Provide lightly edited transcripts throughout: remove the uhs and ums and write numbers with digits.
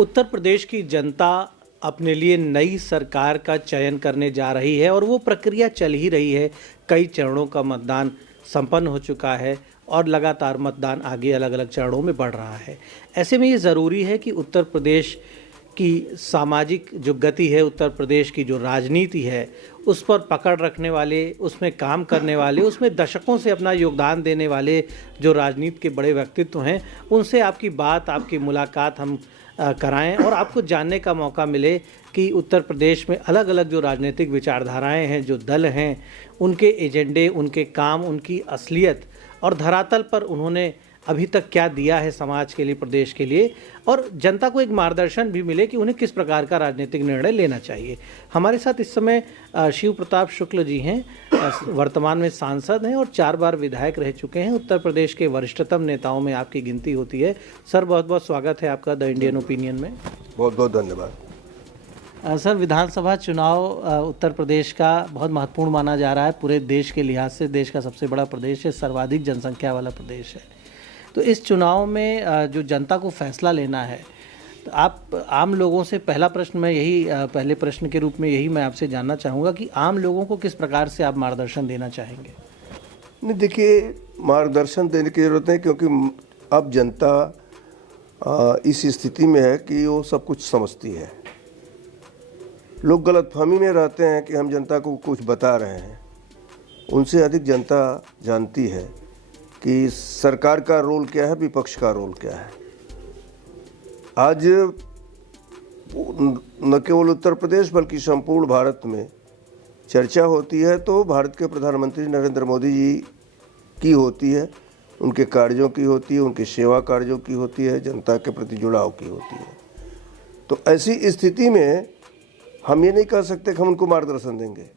उत्तर प्रदेश की जनता अपने लिए नई सरकार का चयन करने जा रही है और वो प्रक्रिया चल ही रही है। कई चरणों का मतदान संपन्न हो चुका है और लगातार मतदान आगे अलग अलग चरणों में बढ़ रहा है। ऐसे में ये ज़रूरी है कि उत्तर प्रदेश की सामाजिक जो गति है, उत्तर प्रदेश की जो राजनीति है, उस पर पकड़ रखने वाले, उसमें काम करने वाले, उसमें दशकों से अपना योगदान देने वाले जो राजनीति के बड़े व्यक्तित्व हैं, उनसे आपकी बात, आपकी मुलाकात हम कराएं और आपको जानने का मौका मिले कि उत्तर प्रदेश में अलग अलग जो राजनीतिक विचारधाराएं हैं, जो दल हैं, उनके एजेंडे, उनके काम, उनकी असलियत और धरातल पर उन्होंने अभी तक क्या दिया है समाज के लिए, प्रदेश के लिए, और जनता को एक मार्गदर्शन भी मिले कि उन्हें किस प्रकार का राजनीतिक निर्णय लेना चाहिए। हमारे साथ इस समय शिव प्रताप शुक्ल जी हैं, वर्तमान में सांसद हैं और 4 बार विधायक रह चुके हैं। उत्तर प्रदेश के वरिष्ठतम नेताओं में आपकी गिनती होती है। सर, बहुत बहुत स्वागत है आपका द इंडियन ओपिनियन में। बहुत बहुत धन्यवाद। सर, विधानसभा चुनाव उत्तर प्रदेश का बहुत महत्वपूर्ण माना जा रहा है। पूरे देश के लिहाज से देश का सबसे बड़ा प्रदेश है, सर्वाधिक जनसंख्या वाला प्रदेश है। तो इस चुनाव में जो जनता को फैसला लेना है, तो आप आम लोगों से पहला प्रश्न मैं यही पहले प्रश्न के रूप में यही मैं आपसे जानना चाहूँगा कि आम लोगों को किस प्रकार से आप मार्गदर्शन देना चाहेंगे? नहीं, देखिए, मार्गदर्शन देने की ज़रूरत है क्योंकि अब जनता इस स्थिति में है कि वो सब कुछ समझती है। लोग गलतफहमी में रहते हैं कि हम जनता को कुछ बता रहे हैं। उनसे अधिक जनता जानती है कि सरकार का रोल क्या है, विपक्ष का रोल क्या है। आज न केवल उत्तर प्रदेश बल्कि संपूर्ण भारत में चर्चा होती है तो भारत के प्रधानमंत्री नरेंद्र मोदी जी की होती है, उनके कार्यों की होती है, उनके सेवा कार्यों की होती है, जनता के प्रति जुड़ाव की होती है। तो ऐसी स्थिति में हम ये नहीं कह सकते कि हम उनको मार्गदर्शन देंगे।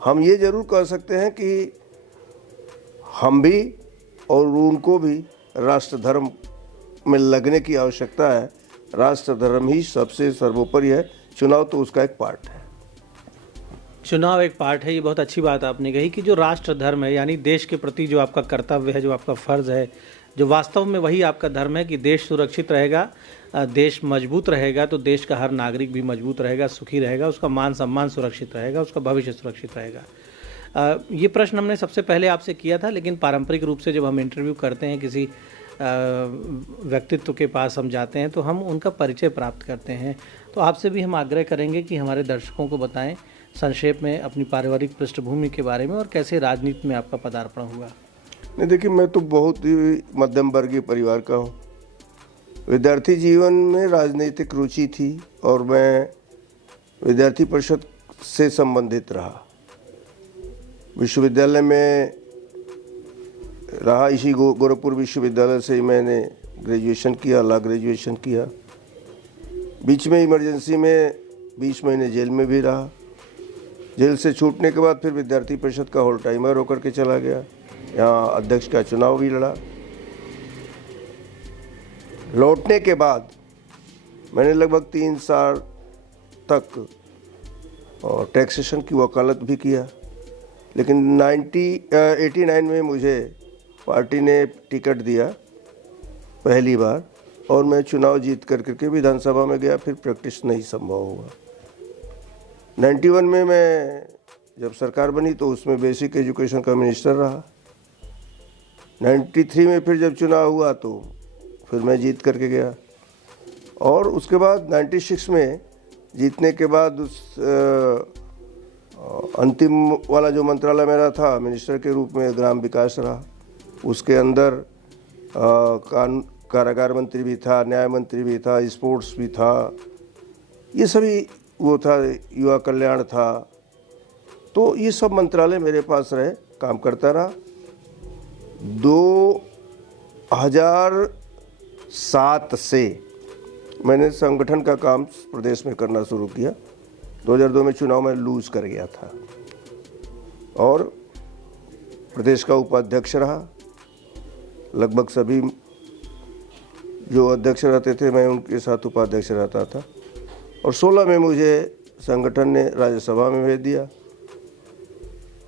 हम ये जरूर कह सकते हैं कि हम भी और उनको भी राष्ट्र धर्म में लगने की आवश्यकता है। राष्ट्र धर्म ही सबसे सर्वोपरि है। चुनाव तो उसका एक पार्ट है। चुनाव एक पार्ट है, ये बहुत अच्छी बात आपने कही कि जो राष्ट्र धर्म है, यानी देश के प्रति जो आपका कर्तव्य है, जो आपका फ़र्ज़ है, जो वास्तव में वही आपका धर्म है कि देश सुरक्षित रहेगा, देश मजबूत रहेगा तो देश का हर नागरिक भी मजबूत रहेगा, सुखी रहेगा, उसका मान सम्मान सुरक्षित रहेगा, उसका भविष्य सुरक्षित रहेगा। ये प्रश्न हमने सबसे पहले आपसे किया था, लेकिन पारंपरिक रूप से जब हम इंटरव्यू करते हैं, किसी व्यक्तित्व के पास हम जाते हैं तो हम उनका परिचय प्राप्त करते हैं। तो आपसे भी हम आग्रह करेंगे कि हमारे दर्शकों को बताएं संक्षेप में अपनी पारिवारिक पृष्ठभूमि के बारे में और कैसे राजनीति में आपका पदार्पण हुआ। नहीं, देखिए, मैं तो बहुत ही मध्यम वर्गीय परिवार का हूँ। विद्यार्थी जीवन में राजनीतिक रुचि थी और मैं विद्यार्थी परिषद से संबंधित रहा। विश्वविद्यालय में रहा, इसी गोरखपुर विश्वविद्यालय से ही मैंने ग्रेजुएशन किया, लॉ ग्रेजुएशन किया। बीच में इमरजेंसी में 20 महीने जेल में भी रहा। जेल से छूटने के बाद फिर विद्यार्थी परिषद का होल टाइमर होकर के चला गया। यहाँ अध्यक्ष का चुनाव भी लड़ा। लौटने के बाद मैंने लगभग 3 साल तक टैक्सेशन की वकालत भी किया, लेकिन 89 में मुझे पार्टी ने टिकट दिया पहली बार और मैं चुनाव जीत करके विधानसभा में गया। फिर प्रैक्टिस नहीं संभव हुआ। 91 में मैं जब सरकार बनी तो उसमें बेसिक एजुकेशन का मिनिस्टर रहा। 93 में फिर जब चुनाव हुआ तो फिर मैं जीत करके गया और उसके बाद 96 में जीतने के बाद उस अंतिम वाला जो मंत्रालय मेरा था, मिनिस्टर के रूप में ग्राम विकास रहा। उसके अंदर कारागार मंत्री भी था, न्याय मंत्री भी था, स्पोर्ट्स भी था, ये सभी वो था, युवा कल्याण था। तो ये सब मंत्रालय मेरे पास रहे, काम करता रहा। 2007 से मैंने संगठन का काम प्रदेश में करना शुरू किया। 2002 में चुनाव में लूज कर गया था और प्रदेश का उपाध्यक्ष रहा। लगभग सभी जो अध्यक्ष रहते थे मैं उनके साथ उपाध्यक्ष रहता था और 16 में मुझे संगठन ने राज्यसभा में भेज दिया।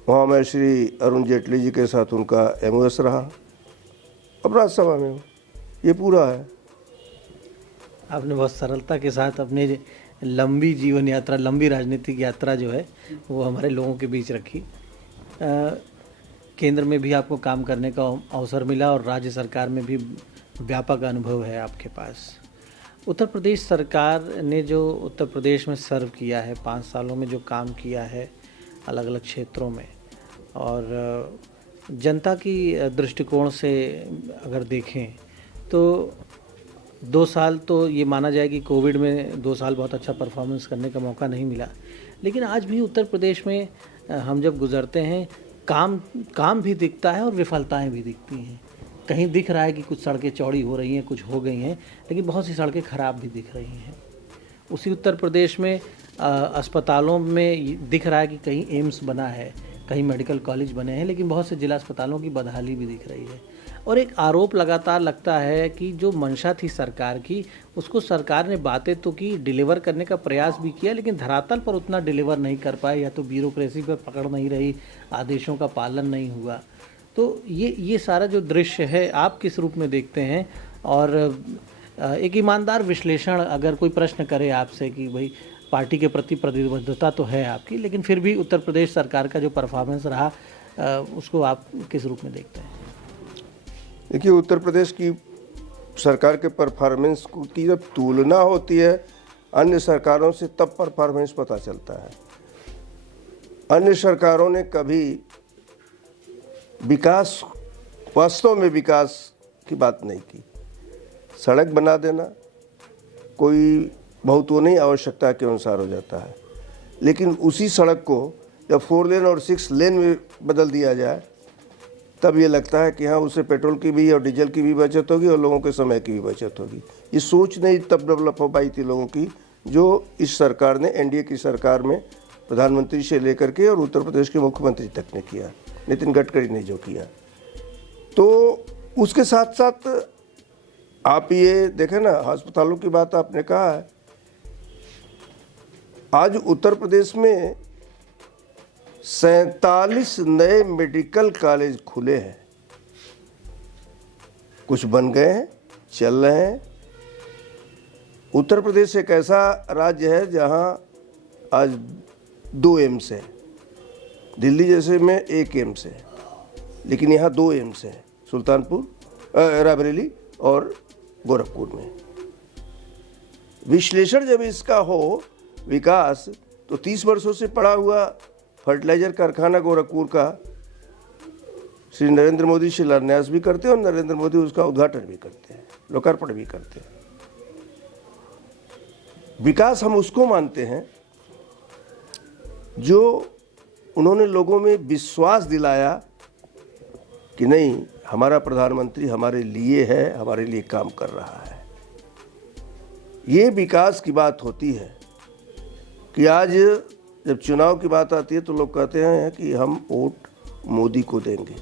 वहाँ मैं श्री अरुण जेटली जी के साथ उनका MOS रहा। अब राज्यसभा में हूँ। ये पूरा है। आपने बहुत सरलता के साथ अपने लंबी जीवन यात्रा, लंबी राजनीतिक यात्रा जो है वो हमारे लोगों के बीच रखी। केंद्र में भी आपको काम करने का अवसर मिला और राज्य सरकार में भी व्यापक अनुभव है आपके पास। उत्तर प्रदेश सरकार ने जो उत्तर प्रदेश में सर्व किया है, 5 सालों में जो काम किया है अलग अलग क्षेत्रों में, और जनता की दृष्टिकोण से अगर देखें तो 2 साल तो ये माना जाए कि कोविड में 2 साल बहुत अच्छा परफॉर्मेंस करने का मौका नहीं मिला, लेकिन आज भी उत्तर प्रदेश में हम जब गुजरते हैं काम भी दिखता है और विफलताएं भी दिखती हैं। कहीं दिख रहा है कि कुछ सड़कें चौड़ी हो रही हैं, कुछ हो गई हैं, लेकिन बहुत सी सड़कें ख़राब भी दिख रही हैं। उसी उत्तर प्रदेश में अस्पतालों में दिख रहा है कि कहीं एम्स बना है, कहीं मेडिकल कॉलेज बने हैं, लेकिन बहुत से जिला अस्पतालों की बदहाली भी दिख रही है। और एक आरोप लगातार लगता है कि जो मंशा थी सरकार की, उसको सरकार ने बातें तो की, डिलीवर करने का प्रयास भी किया, लेकिन धरातल पर उतना डिलीवर नहीं कर पाए, या तो ब्यूरोक्रेसी पर पकड़ नहीं रही, आदेशों का पालन नहीं हुआ। तो ये सारा जो दृश्य है आप किस रूप में देखते हैं? और एक ईमानदार विश्लेषण अगर कोई प्रश्न करे आपसे कि भाई पार्टी के प्रति प्रतिबद्धता तो है आपकी, लेकिन फिर भी उत्तर प्रदेश सरकार का जो परफॉर्मेंस रहा उसको आप किस रूप में देखते हैं? देखिए, उत्तर प्रदेश की सरकार के परफॉर्मेंस की जब तुलना होती है अन्य सरकारों से, तब परफॉर्मेंस पता चलता है। अन्य सरकारों ने कभी विकास, वास्तव में विकास की बात नहीं की। सड़क बना देना कोई बहुत वो नहीं, आवश्यकता के अनुसार हो जाता है, लेकिन उसी सड़क को जब 4 लेन और 6 लेन में बदल दिया जाए तब ये लगता है कि हाँ, उससे पेट्रोल की भी और डीजल की भी बचत होगी और लोगों के समय की भी बचत होगी। ये सोच नहीं तब डेवलप हो पाई थी लोगों की, जो इस सरकार ने, एनडीए की सरकार में प्रधानमंत्री से लेकर के और उत्तर प्रदेश के मुख्यमंत्री तक ने किया, नितिन गडकरी ने जो किया। तो उसके साथ साथ आप ये देखें ना, अस्पतालों की बात आपने कहा है, आज उत्तर प्रदेश में 47 नए मेडिकल कॉलेज खुले हैं। कुछ बन गए हैं, चल रहे हैं। उत्तर प्रदेश एक ऐसा राज्य है जहां आज 2 एम्स है। दिल्ली जैसे में 1 एम्स है, लेकिन यहाँ 2 एम्स है, सुल्तानपुर, रायबरेली और गोरखपुर में। विश्लेषण जब इसका हो विकास, तो 30 वर्षों से पड़ा हुआ फर्टिलाइजर कारखाना गोरखपुर का श्री नरेंद्र मोदी शिलान्यास भी करते हैं और नरेंद्र मोदी उसका उद्घाटन भी करते हैं, लोकार्पण भी करते हैं। विकास हम उसको मानते हैं जो उन्होंने लोगों में विश्वास दिलाया कि नहीं, हमारा प्रधानमंत्री हमारे लिए है, हमारे लिए काम कर रहा है। ये विकास की बात होती है कि आज जब चुनाव की बात आती है तो लोग कहते हैं कि हम वोट मोदी को देंगे,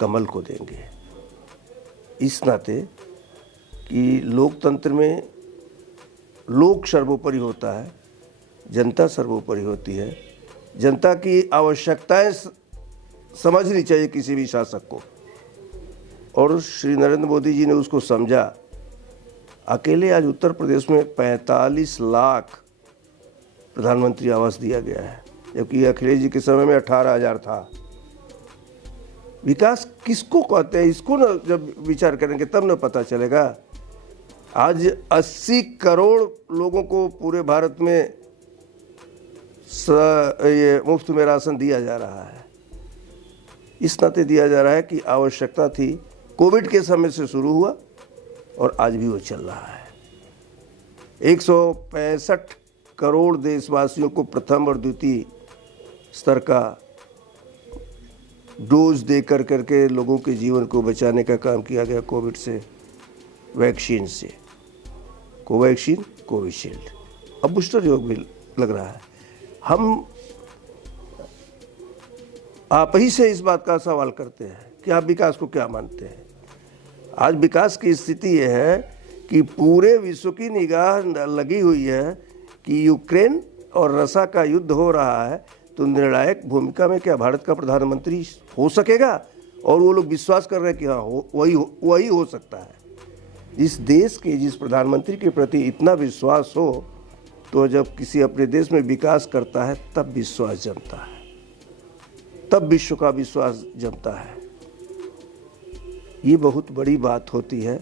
कमल को देंगे। इस नाते कि लोकतंत्र में लोक सर्वोपरि होता है, जनता सर्वोपरि होती है। जनता की आवश्यकताएं समझनी चाहिए किसी भी शासक को, और श्री नरेंद्र मोदी जी ने उसको समझा। अकेले आज उत्तर प्रदेश में 45 लाख प्रधानमंत्री आवास दिया गया है, जबकि अखिलेश जी के समय में 18,000 था। विकास किसको कहते हैं, इसको ना जब विचार करेंगे तब ना पता चलेगा। आज 80 करोड़ लोगों को पूरे भारत में ये मुफ्त में राशन दिया जा रहा है। इस नाते दिया जा रहा है कि आवश्यकता थी, कोविड के समय से शुरू हुआ और आज भी वो चल रहा है। 165 करोड़ देशवासियों को प्रथम और द्वितीय स्तर का डोज दे करके लोगों के जीवन को बचाने का काम किया गया कोविड से, वैक्सीन से, कोवैक्सीन, कोविशील्ड, अब बूस्टर योग भी लग रहा है। हम आप ही से इस बात का सवाल करते हैं कि आप विकास को क्या मानते हैं। आज विकास की स्थिति यह है कि पूरे विश्व की निगाह लगी हुई है कि यूक्रेन और रशिया का युद्ध हो रहा है, तो निर्णायक भूमिका में क्या भारत का प्रधानमंत्री हो सकेगा? और वो लोग विश्वास कर रहे हैं कि हाँ, वही हो सकता है। जिस देश के जिस प्रधानमंत्री के प्रति इतना विश्वास हो, तो जब किसी अपने देश में विकास करता है तब विश्वास जमता है, तब विश्व का विश्वास जमता है। ये बहुत बड़ी बात होती है,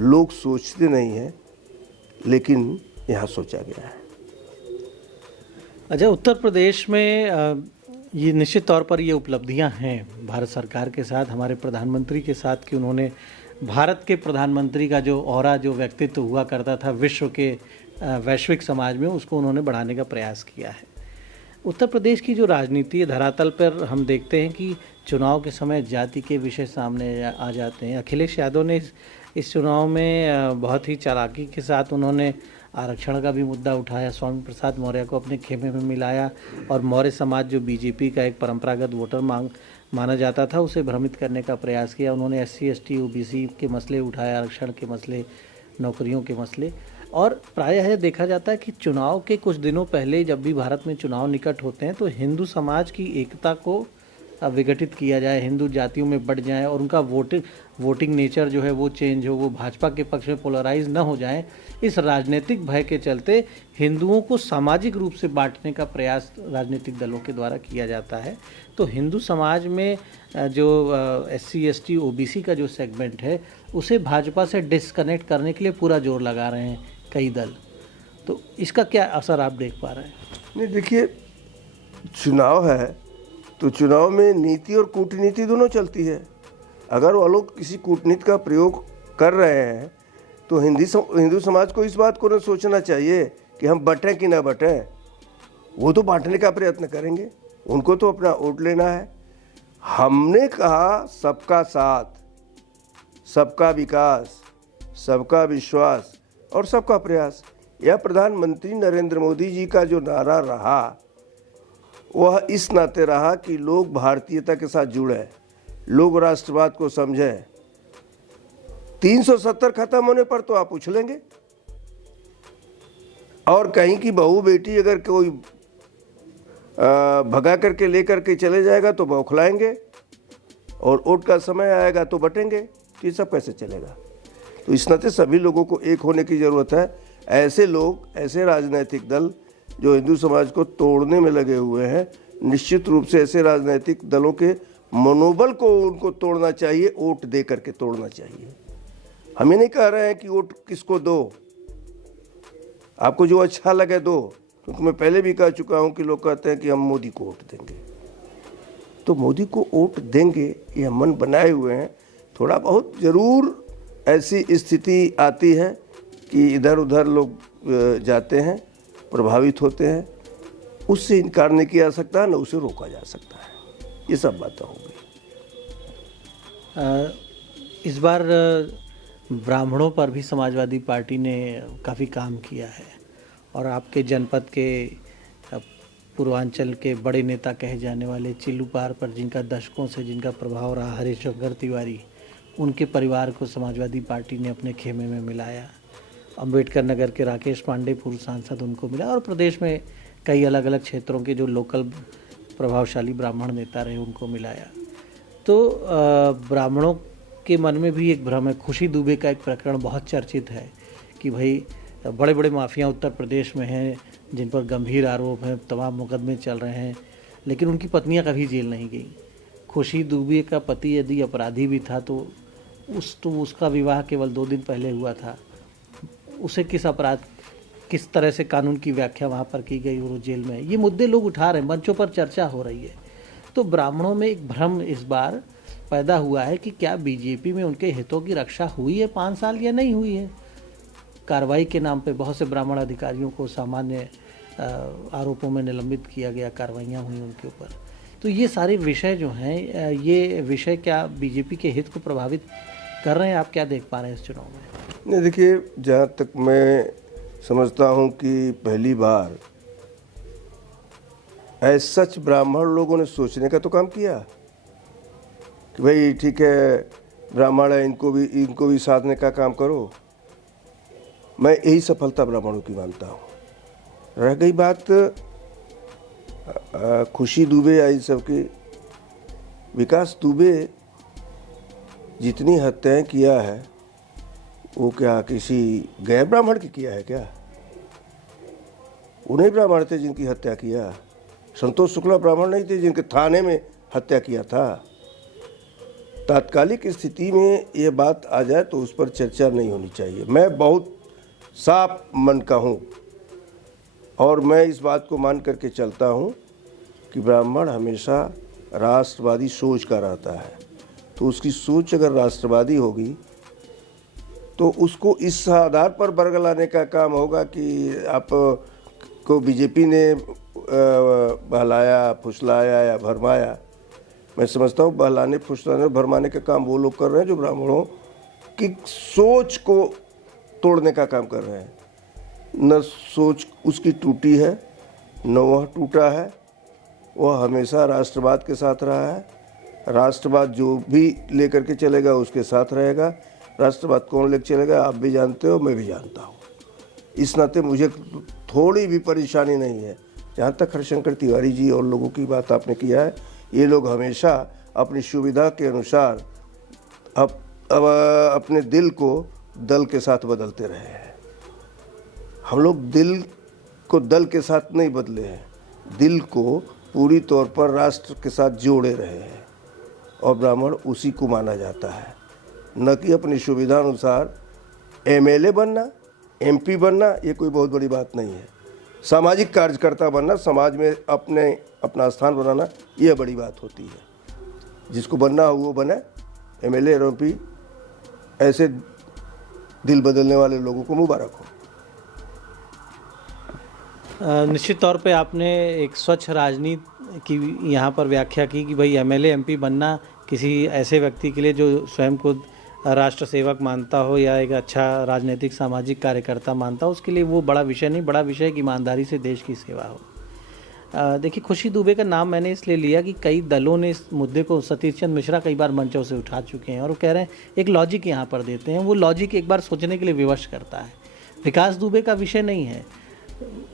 लोग सोचते नहीं हैं, लेकिन यहाँ सोचा गया है। अच्छा, उत्तर प्रदेश में ये निश्चित तौर पर ये उपलब्धियां हैं भारत सरकार के साथ, हमारे प्रधानमंत्री के साथ, कि उन्होंने भारत के प्रधानमंत्री का जो ऑरा, जो व्यक्तित्व हुआ करता था विश्व के वैश्विक समाज में, उसको उन्होंने बढ़ाने का प्रयास किया है। उत्तर प्रदेश की जो राजनीति है, धरातल पर हम देखते हैं कि चुनाव के समय जाति के विषय सामने आ जाते हैं। अखिलेश यादव ने इस चुनाव में बहुत ही चालाकी के साथ उन्होंने आरक्षण का भी मुद्दा उठाया, स्वामी प्रसाद मौर्य को अपने खेमे में मिलाया, और मौर्य समाज जो बीजेपी का एक परंपरागत वोटर माना जाता था, उसे भ्रमित करने का प्रयास किया। उन्होंने SC ST OBC के मसले उठाए, आरक्षण के मसले, नौकरियों के मसले। और प्रायः देखा जाता है कि चुनाव के कुछ दिनों पहले जब भी भारत में चुनाव निकट होते हैं तो हिंदू समाज की एकता को विघटित किया जाए, हिंदू जातियों में बढ़ जाए और उनका वोटिंग नेचर जो है वो चेंज हो, वो भाजपा के पक्ष में पोलराइज न हो जाए। इस राजनीतिक भय के चलते हिंदुओं को सामाजिक रूप से बांटने का प्रयास राजनीतिक दलों के द्वारा किया जाता है। तो हिंदू समाज में जो SC ST OBC का जो सेगमेंट है, उसे भाजपा से डिस्कनेक्ट करने के लिए पूरा जोर लगा रहे हैं कई दल। तो इसका क्या असर आप देख पा रहे हैं? नहीं, देखिए, चुनाव है तो चुनाव में नीति और कूटनीति दोनों चलती है। अगर वो लोग किसी कूटनीति का प्रयोग कर रहे हैं तो हिंदू समाज को इस बात को न सोचना चाहिए कि हम बटें कि ना बटें। वो तो बांटने का प्रयत्न करेंगे, उनको तो अपना वोट लेना है। हमने कहा सबका साथ, सबका विकास, सबका विश्वास और सबका प्रयास। यह प्रधानमंत्री नरेंद्र मोदी जी का जो नारा रहा, वह इस नाते रहा कि लोग भारतीयता के साथ जुड़े, लोग राष्ट्रवाद को समझें। 370 खत्म होने पर तो आप उछलेंगे, और कहीं की बहू बेटी अगर कोई भगा करके लेकर के चले जाएगा तो बौखलाएंगे, और वोट का समय आएगा तो बटेंगे। ये सब कैसे चलेगा? तो इस नाते सभी लोगों को एक होने की ज़रूरत है। ऐसे लोग, ऐसे राजनीतिक दल जो हिंदू समाज को तोड़ने में लगे हुए हैं, निश्चित रूप से ऐसे राजनीतिक दलों के मनोबल को उनको तोड़ना चाहिए, वोट दे करके तोड़ना चाहिए। हम ये नहीं कह रहे हैं कि वोट किसको दो, आपको जो अच्छा लगे दो, क्योंकि मैं पहले भी कह चुका हूं कि लोग कहते हैं कि हम मोदी को वोट देंगे, तो मोदी को वोट देंगे ये हम मन बनाए हुए हैं। थोड़ा बहुत ज़रूर ऐसी स्थिति आती है कि इधर उधर लोग जाते हैं, प्रभावित होते हैं, उससे इनकार नहीं किया जा सकता, न उसे रोका जा सकता है। ये सब बातें हो गई। इस बार ब्राह्मणों पर भी समाजवादी पार्टी ने काफ़ी काम किया है, और आपके जनपद के पूर्वांचल के बड़े नेता कहे जाने वाले चिल्लूपार पर जिनका दशकों से जिनका प्रभाव रहा, हरीश शंकर तिवारी, उनके परिवार को समाजवादी पार्टी ने अपने खेमे में मिलाया। अम्बेडकर नगर के राकेश पांडे पूर्व सांसद, उनको मिला, और प्रदेश में कई अलग अलग क्षेत्रों के जो लोकल प्रभावशाली ब्राह्मण नेता रहे उनको मिलाया। तो ब्राह्मणों के मन में भी एक भ्रम है। खुशी दुबे का एक प्रकरण बहुत चर्चित है कि भाई बड़े बड़े माफिया उत्तर प्रदेश में हैं जिन पर गंभीर आरोप हैं, तमाम मुकदमे चल रहे हैं, लेकिन उनकी पत्नियां कभी जेल नहीं गई। खुशी दुबे का पति यदि अपराधी भी था तो उसका विवाह केवल 2 दिन पहले हुआ था। उसे किस अपराध, किस तरह से कानून की व्याख्या वहाँ पर की गई, वो जेल में है। ये मुद्दे लोग उठा रहे हैं, मंचों पर चर्चा हो रही है। तो ब्राह्मणों में एक भ्रम इस बार पैदा हुआ है कि क्या बीजेपी में उनके हितों की रक्षा हुई है 5 साल या नहीं हुई है। कार्रवाई के नाम पे बहुत से ब्राह्मण अधिकारियों को सामान्य आरोपों में निलंबित किया गया, कार्रवाइयाँ हुई उनके ऊपर। तो ये सारे विषय जो हैं, ये विषय क्या बीजेपी के हित को प्रभावित कर रहे हैं? आप क्या देख पा रहे हैं इस चुनाव में? नहीं, देखिए, जहाँ तक मैं समझता हूँ कि पहली बार ऐसा सच ब्राह्मण लोगों ने सोचने का तो काम किया कि भाई ठीक है, ब्राह्मण है, इनको भी साधने का काम करो। मैं यही सफलता ब्राह्मणों की मानता हूँ। रह गई बात खुशी दुबे या इन सब की, विकास दुबे जितनी हत्याएं किया है वो क्या किसी गैर ब्राह्मण की किया है क्या? उन्हीं ब्राह्मण थे जिनकी हत्या किया। संतोष शुक्ला ब्राह्मण नहीं थे जिनके थाने में हत्या किया था। तात्कालिक स्थिति में ये बात आ जाए तो उस पर चर्चा नहीं होनी चाहिए। मैं बहुत साफ मन का हूँ और मैं इस बात को मान करके चलता हूँ कि ब्राह्मण हमेशा राष्ट्रवादी सोच का रहता है। तो उसकी सोच अगर राष्ट्रवादी होगी तो उसको इस आधार पर बरगलाने का काम होगा कि आप को बीजेपी ने बहलाया, फुसलाया या भरमाया। मैं समझता हूँ बहलाने, फुसलाने, भरमाने का काम वो लोग कर रहे हैं जो ब्राह्मणों की सोच को तोड़ने का काम कर रहे हैं। न सोच उसकी टूटी है, न वह टूटा है। वह हमेशा राष्ट्रवाद के साथ रहा है। राष्ट्रवाद जो भी लेकर के चलेगा उसके साथ रहेगा। राष्ट्रवाद कौन लेकर चलेगा आप भी जानते हो, मैं भी जानता हूँ। इस नाते मुझे थोड़ी भी परेशानी नहीं है। जहाँ तक हरिशंकर तिवारी जी और लोगों की बात आपने किया है, ये लोग हमेशा अपनी सुविधा के अनुसार अब अपने दिल को दल के साथ बदलते रहे हैं। हम लोग दिल को दल के साथ नहीं बदले हैं, दिल को पूरी तौर पर राष्ट्र के साथ जोड़े रहे हैं और ब्राह्मण उसी को माना जाता है, न कि अपनी सुविधा अनुसार एमएलए बनना, एमपी बनना। ये कोई बहुत बड़ी बात नहीं है। सामाजिक कार्यकर्ता बनना, समाज में अपना स्थान बनाना, यह बड़ी बात होती है। जिसको बनना हो वो बने, एमएलए और एमपी। ऐसे दिल बदलने वाले लोगों को मुबारक हो। निश्चित तौर पे आपने एक स्वच्छ राजनीति की यहाँ पर व्याख्या की कि भाई एमएलए एमपी बनना किसी ऐसे व्यक्ति के लिए जो स्वयं को राष्ट्र सेवक मानता हो या एक अच्छा राजनीतिक सामाजिक कार्यकर्ता मानता हो, उसके लिए वो बड़ा विषय नहीं। बड़ा विषय है कि ईमानदारी से देश की सेवा हो। देखिए, खुशी दुबे का नाम मैंने इसलिए लिया कि कई दलों ने इस मुद्दे को, सतीश चंद्र मिश्रा कई बार मंचों से उठा चुके हैं और वो कह रहे हैं, एक लॉजिक यहाँ पर देते हैं। वो लॉजिक एक बार सोचने के लिए विवश करता है। विकास दुबे का विषय नहीं है,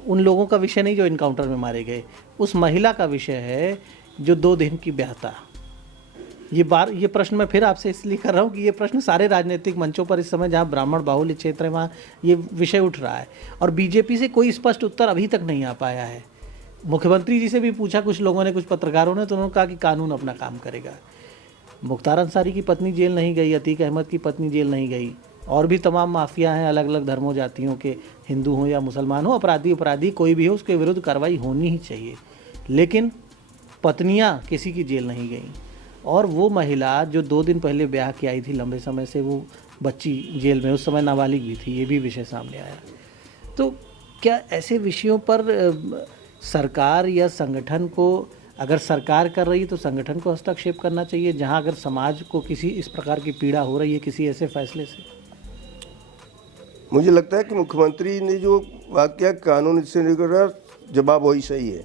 उन लोगों का विषय नहीं जो इनकाउंटर में मारे गए, उस महिला का विषय है जो 2 दिन की ब्याहता। ये प्रश्न मैं फिर आपसे इसलिए कर रहा हूँ कि ये प्रश्न सारे राजनीतिक मंचों पर इस समय जहाँ ब्राह्मण बाहुल्य क्षेत्र है वहाँ ये विषय उठ रहा है और बीजेपी से कोई स्पष्ट उत्तर अभी तक नहीं आ पाया है। मुख्यमंत्री जी से भी पूछा कुछ लोगों ने, कुछ पत्रकारों ने, तो उन्होंने कहा कि कानून अपना काम करेगा। मुख्तार अंसारी की पत्नी जेल नहीं गई, अतीक अहमद की पत्नी जेल नहीं गई, और भी तमाम माफिया हैं अलग अलग धर्मों जातियों के, हिंदू हों या मुसलमान हो। अपराधी कोई भी हो, उसके विरुद्ध कार्रवाई होनी ही चाहिए। लेकिन पत्नियां किसी की जेल नहीं गई और वो महिला जो 2 दिन पहले ब्याह की आई थी लंबे समय से, वो बच्ची जेल में, उस समय नाबालिग भी थी, ये भी विषय सामने आया। तो क्या ऐसे विषयों पर सरकार या संगठन को, अगर सरकार कर रही है तो संगठन को हस्तक्षेप करना चाहिए, जहां अगर समाज को किसी इस प्रकार की पीड़ा हो रही है किसी ऐसे फैसले से? मुझे लगता है कि मुख्यमंत्री ने जो वाक्य कानून से निकला, जवाब वही सही है।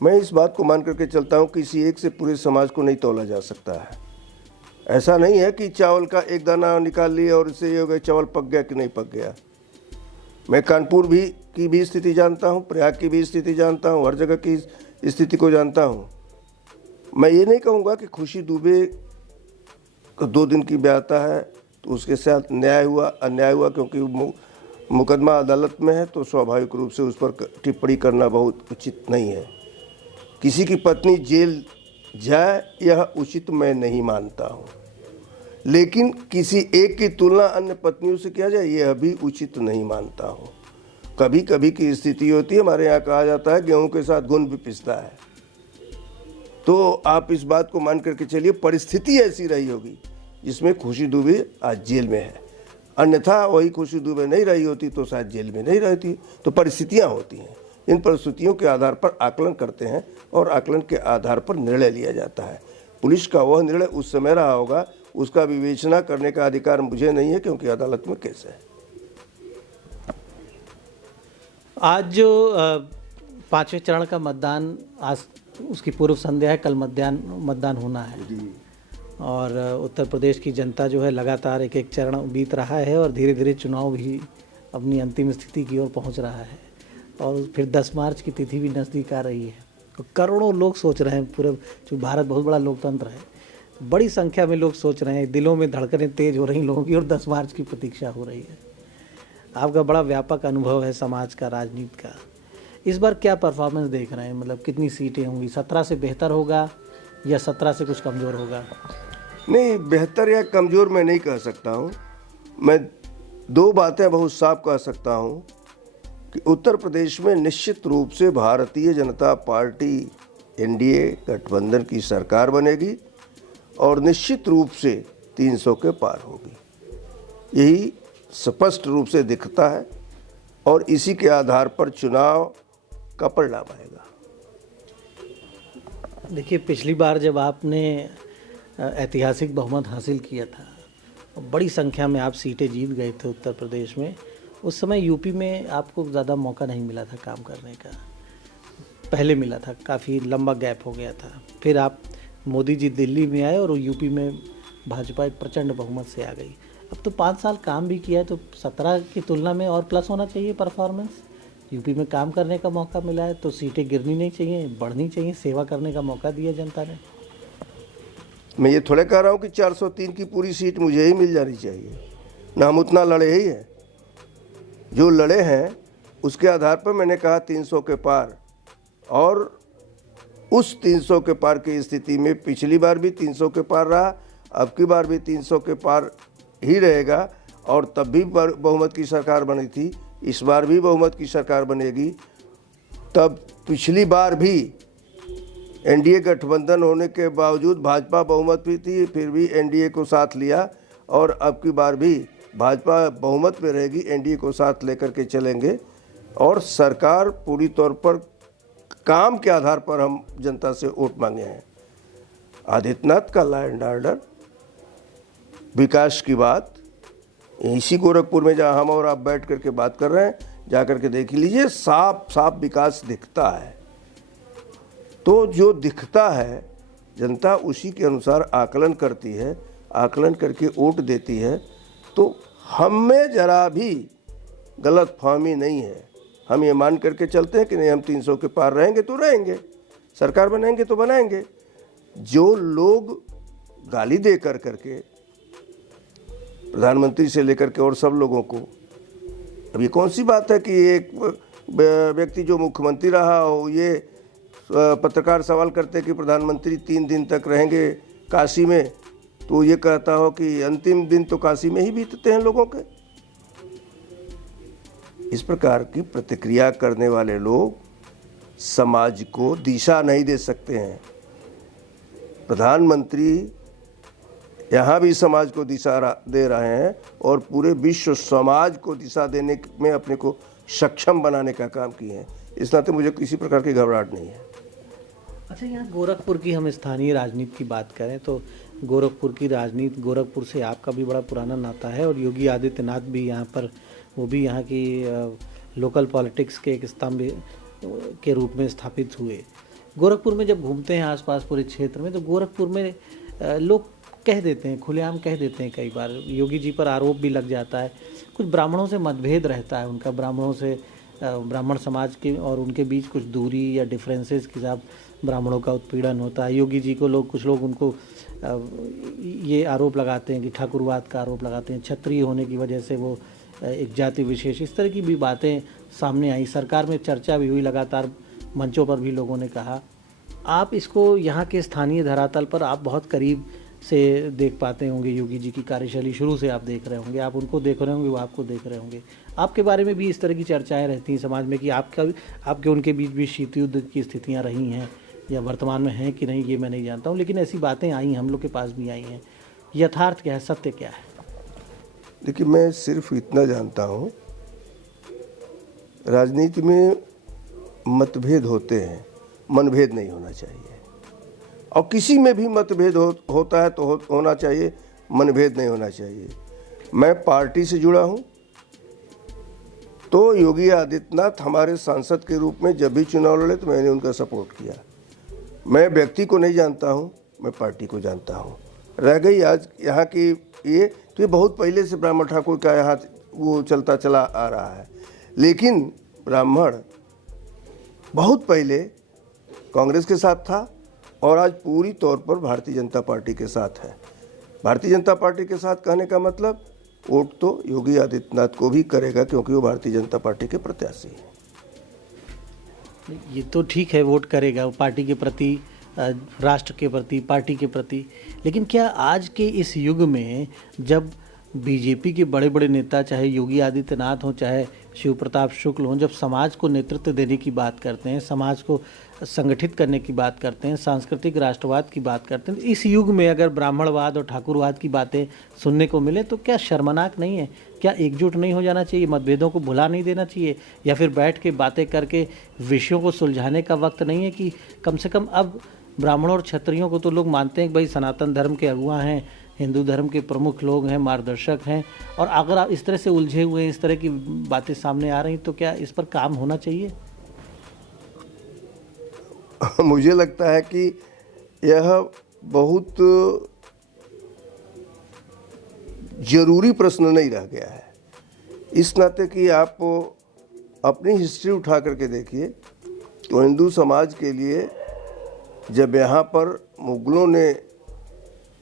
मैं इस बात को मान करके चलता हूँ कि किसी एक से पूरे समाज को नहीं तौला जा सकता है। ऐसा नहीं है कि चावल का एक दाना निकाल लिया और इससे ये हो गया चावल पक गया कि नहीं पक गया। मैं कानपुर की भी स्थिति जानता हूँ, प्रयाग की भी स्थिति जानता हूँ, हर जगह की स्थिति को जानता हूँ। मैं ये नहीं कहूँगा कि खुशी दुबे को 2 दिन की ब्याहता है तो उसके साथ न्याय हुआ अन्याय हुआ, क्योंकि मुकदमा अदालत में है तो स्वाभाविक रूप से उस पर टिप्पणी करना बहुत उचित नहीं है। किसी की पत्नी जेल जाए यह उचित मैं नहीं मानता हूँ, लेकिन किसी एक की तुलना अन्य पत्नियों से किया जाए यह भी उचित नहीं मानता हूँ। कभी कभी की स्थिति होती है, हमारे यहाँ कहा जाता है गेहूं के साथ घुन भी पिसता है। तो आप इस बात को मान करके चलिए परिस्थिति ऐसी रही होगी जिसमें खुशी दुबे आज जेल में है, अन्यथा वही खुशी दुबे नहीं रही होती तो शायद जेल में नहीं रहती। तो परिस्थितियाँ होती हैं, इन परिस्थितियों के आधार पर आकलन करते हैं और आकलन के आधार पर निर्णय लिया जाता है। पुलिस का वह निर्णय उस समय रहा होगा, उसका विवेचना करने का अधिकार मुझे नहीं है, क्योंकि अदालत में केस है। आज जो 5वें चरण का मतदान, आज उसकी पूर्व संध्या है, कल मतदान होना है और उत्तर प्रदेश की जनता जो है लगातार एक एक चरण बीत रहा है और धीरे धीरे चुनाव भी अपनी अंतिम स्थिति की ओर पहुंच रहा है और फिर 10 मार्च की तिथि भी नज़दीक आ रही है। तो करोड़ों लोग सोच रहे हैं, पूरे जो भारत बहुत बड़ा लोकतंत्र है, बड़ी संख्या में लोग सोच रहे हैं, दिलों में धड़कनें तेज हो रही लोगों की और 10 मार्च की प्रतीक्षा हो रही है। आपका बड़ा व्यापक अनुभव है समाज का, राजनीति का। इस बार क्या परफॉर्मेंस देख रहे हैं? मतलब कितनी सीटें होंगी? 17 से बेहतर होगा या 17 से कुछ कमज़ोर होगा? नहीं, बेहतर या कमज़ोर मैं नहीं कह सकता हूँ। मैं दो बातें बहुत साफ कह सकता हूँ कि उत्तर प्रदेश में निश्चित रूप से भारतीय जनता पार्टी एनडीए गठबंधन की सरकार बनेगी और निश्चित रूप से 300 के पार होगी। यही स्पष्ट रूप से दिखता है और इसी के आधार पर चुनाव का परिणाम आएगा। देखिए, पिछली बार जब आपने ऐतिहासिक बहुमत हासिल किया था, बड़ी संख्या में आप सीटें जीत गए थे उत्तर प्रदेश में, उस समय यूपी में आपको ज़्यादा मौका नहीं मिला था काम करने का। पहले मिला था, काफ़ी लंबा गैप हो गया था। फिर आप मोदी जी दिल्ली में आए और यूपी में भाजपा एक प्रचंड बहुमत से आ गई। अब तो 5 साल काम भी किया है, तो 17 की तुलना में और प्लस होना चाहिए परफॉर्मेंस। यूपी में काम करने का मौका मिला है तो सीटें गिरनी नहीं चाहिए, बढ़नी चाहिए। सेवा करने का मौका दिया जनता ने। मैं ये थोड़े कह रहा हूँ कि 403 की पूरी सीट मुझे ही मिल जानी चाहिए, ना हम उतना लड़े ही हैं। जो लड़े हैं उसके आधार पर मैंने कहा 300 के पार, और उस 300 के पार की स्थिति में पिछली बार भी 300 के पार रहा, अब की बार भी 300 के पार ही रहेगा और तब भी बहुमत की सरकार बनी थी, इस बार भी बहुमत की सरकार बनेगी। तब पिछली बार भी एनडीए गठबंधन होने के बावजूद भाजपा बहुमत भी थी, फिर भी एनडीए को साथ लिया, और अब की बार भी भाजपा बहुमत में रहेगी, एनडीए को साथ लेकर के चलेंगे और सरकार पूरी तौर पर काम के आधार पर हम जनता से वोट मांगे हैं। आदित्यनाथ का लॉ एंड ऑर्डर, विकास की बात, इसी गोरखपुर में जहाँ हम और आप बैठ करके बात कर रहे हैं, जा करके देख लीजिए, साफ साफ विकास दिखता है। तो जो दिखता है जनता उसी के अनुसार आकलन करती है, आकलन करके वोट देती है। तो हम में जरा भी गलत फहमी नहीं है। हम ये मान करके चलते हैं कि नहीं, हम 300 के पार रहेंगे तो रहेंगे, सरकार बनाएंगे तो बनाएंगे। जो लोग गाली दे कर करके प्रधानमंत्री से लेकर के और सब लोगों को, अब ये कौन सी बात है कि एक व्यक्ति जो मुख्यमंत्री रहा हो, ये पत्रकार सवाल करते कि प्रधानमंत्री 3 दिन तक रहेंगे काशी में, तो ये कहता हो कि अंतिम दिन तो काशी में ही बीतते हैं लोगों के। इस प्रकार की प्रतिक्रिया करने वाले लोग समाज को दिशा नहीं दे सकते हैं। प्रधानमंत्री यहाँ भी समाज को दिशा दे रहे हैं और पूरे विश्व समाज को दिशा देने में अपने को सक्षम बनाने का काम किए हैं। इस नाते मुझे किसी प्रकार की घबराहट नहीं है। अच्छा, यहाँ गोरखपुर की हम स्थानीय राजनीति की बात करें तो गोरखपुर की राजनीति, गोरखपुर से आपका भी बड़ा पुराना नाता है और योगी आदित्यनाथ भी यहाँ पर, वो भी यहाँ की लोकल पॉलिटिक्स के एक स्तंभ के रूप में स्थापित हुए। गोरखपुर में जब घूमते हैं आसपास पूरे क्षेत्र में, तो गोरखपुर में लोग कह देते हैं, खुलेआम कह देते हैं, कई बार योगी जी पर आरोप भी लग जाता है, कुछ ब्राह्मणों से मतभेद रहता है उनका, ब्राह्मणों से, ब्राह्मण समाज के और उनके बीच कुछ दूरी या डिफरेंसेस के साथ ब्राह्मणों का उत्पीड़न होता है। योगी जी को लोग, कुछ लोग उनको ये आरोप लगाते हैं कि ठाकुरवाद का आरोप लगाते हैं, क्षत्रिय होने की वजह से वो एक जाति विशेष, इस तरह की भी बातें सामने आई। सरकार में चर्चा भी हुई, लगातार मंचों पर भी लोगों ने कहा। आप इसको यहाँ के स्थानीय धरातल पर आप बहुत करीब से देख पाते होंगे, योगी जी की कार्यशैली शुरू से आप देख रहे होंगे, आप उनको देख रहे होंगे, वो आपको देख रहे होंगे। आपके बारे में भी इस तरह की चर्चाएं रहती हैं समाज में कि आपके उनके बीच भी शीत युद्ध की स्थितियां रही हैं या वर्तमान में हैं कि नहीं, ये मैं नहीं जानता हूं, लेकिन ऐसी बातें आई, हम लोग के पास भी आई हैं। यथार्थ क्या है, सत्य क्या है? देखिए, मैं सिर्फ इतना जानता हूँ, राजनीति में मतभेद होते हैं, मनभेद नहीं होना चाहिए, और किसी में भी मतभेद होता है तो होना चाहिए, मनभेद नहीं होना चाहिए। मैं पार्टी से जुड़ा हूँ, तो योगी आदित्यनाथ हमारे सांसद के रूप में जब भी चुनाव लड़े तो मैंने उनका सपोर्ट किया। मैं व्यक्ति को नहीं जानता हूँ, मैं पार्टी को जानता हूँ। रह गई आज यहाँ की ये, तो ये बहुत पहले से ब्राह्मण ठाकुर का यहाँ वो चलता चला आ रहा है, लेकिन ब्राह्मण बहुत पहले कांग्रेस के साथ था और आज पूरी तौर पर भारतीय जनता पार्टी के साथ है। भारतीय जनता पार्टी के साथ कहने का मतलब वोट तो योगी आदित्यनाथ को भी करेगा, क्योंकि वो भारतीय जनता पार्टी के प्रत्याशी हैं। ये तो ठीक है, वोट करेगा वो पार्टी के प्रति, राष्ट्र के प्रति, पार्टी के प्रति। लेकिन क्या आज के इस युग में जब बीजेपी के बड़े बड़े नेता, चाहे योगी आदित्यनाथ हो चाहे शिव प्रताप शुक्ल हों, जब समाज को नेतृत्व देने की बात करते हैं, समाज को संगठित करने की बात करते हैं, सांस्कृतिक राष्ट्रवाद की बात करते हैं, इस युग में अगर ब्राह्मणवाद और ठाकुरवाद की बातें सुनने को मिले तो क्या शर्मनाक नहीं है? क्या एकजुट नहीं हो जाना चाहिए? मतभेदों को भुला नहीं देना चाहिए? या फिर बैठ के बातें करके विषयों को सुलझाने का वक्त नहीं है कि कम से कम अब ब्राह्मणों और क्षत्रियों को तो लोग मानते हैं कि भाई सनातन धर्म के अगुआ हैं, हिंदू धर्म के प्रमुख लोग हैं, मार्गदर्शक हैं, और अगर आप इस तरह से उलझे हुए हैं, इस तरह की बातें सामने आ रही तो क्या इस पर काम होना चाहिए? मुझे लगता है कि यह बहुत जरूरी प्रश्न नहीं रह गया है, इस नाते कि आप अपनी हिस्ट्री उठा करके देखिए तो हिंदू समाज के लिए जब यहाँ पर मुगलों ने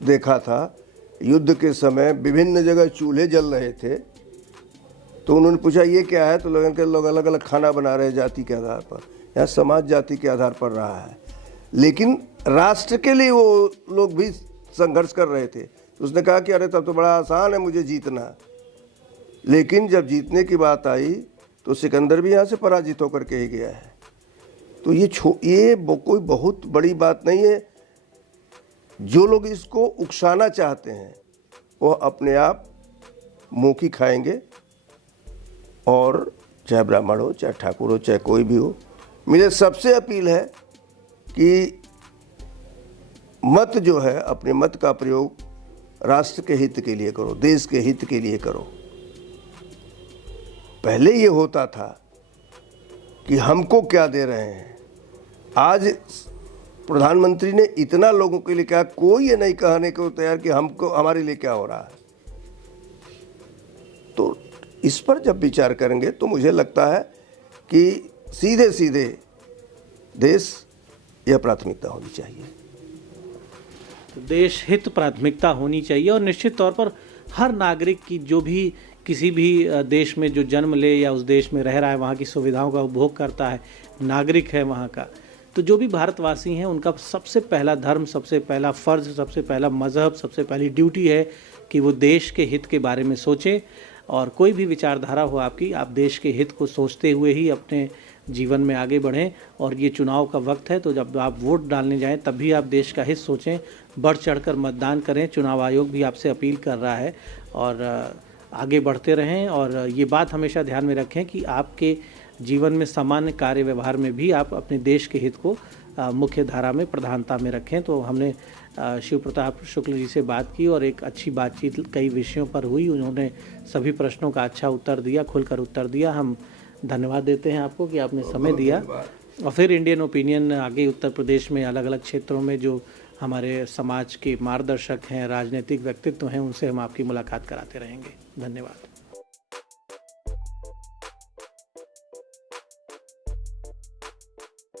देखा था युद्ध के समय विभिन्न जगह चूल्हे जल रहे थे, तो उन्होंने पूछा ये क्या है, तो लोग अलग अलग खाना बना रहे जाति के आधार पर। यहाँ समाज जाति के आधार पर रहा है, लेकिन राष्ट्र के लिए वो लोग भी संघर्ष कर रहे थे। तो उसने कहा कि अरे तब तो बड़ा आसान है मुझे जीतना, लेकिन जब जीतने की बात आई तो सिकंदर भी यहाँ से पराजित होकर के ही गया है। तो ये कोई बहुत बड़ी बात नहीं है। जो लोग इसको उकसाना चाहते हैं वो अपने आप मुँह की खाएंगे, और चाहे ब्राह्मण हो, चाहे ठाकुर हो, चाहे कोई भी हो। मेरे सबसे अपील है कि मत जो है, अपने मत का प्रयोग राष्ट्र के हित के लिए करो, देश के हित के लिए करो। पहले ये होता था कि हमको क्या दे रहे हैं, आज प्रधानमंत्री ने इतना लोगों के लिए कहा, कोई ये नहीं कहने को तैयार कि हमको हमारे लिए क्या हो रहा है। तो इस पर जब विचार करेंगे तो मुझे लगता है कि सीधे सीधे देश यह प्राथमिकता होनी चाहिए। देश हित प्राथमिकता होनी चाहिए, और निश्चित तौर पर हर नागरिक की, जो भी किसी भी देश में जो जन्म ले या उस देश में रह रहा है, वहाँ की सुविधाओं का उपभोग करता है, नागरिक है वहाँ का, तो जो भी भारतवासी हैं उनका सबसे पहला धर्म, सबसे पहला फ़र्ज़, सबसे पहला मज़हब, सबसे पहली ड्यूटी है कि वो देश के हित के बारे में सोचें। और कोई भी विचारधारा हो आपकी, आप देश के हित को सोचते हुए ही अपने जीवन में आगे बढ़ें। और ये चुनाव का वक्त है, तो जब आप वोट डालने जाएं तब भी आप देश का हित सोचें, बढ़ चढ़कर मतदान करें। चुनाव आयोग भी आपसे अपील कर रहा है, और आगे बढ़ते रहें। और ये बात हमेशा ध्यान में रखें कि आपके जीवन में सामान्य कार्य व्यवहार में भी आप अपने देश के हित को मुख्य धारा में, प्रधानता में रखें। तो हमने शिव प्रताप शुक्ल जी से बात की और एक अच्छी बातचीत कई विषयों पर हुई। उन्होंने सभी प्रश्नों का अच्छा उत्तर दिया, खुलकर उत्तर दिया। हम धन्यवाद देते हैं आपको कि आपने समय दिया। और फिर इंडियन ओपिनियन आगे उत्तर प्रदेश में अलग अलग क्षेत्रों में जो हमारे समाज के मार्गदर्शक हैं, राजनीतिक व्यक्तित्व हैं, उनसे हम आपकी मुलाकात कराते रहेंगे। धन्यवाद।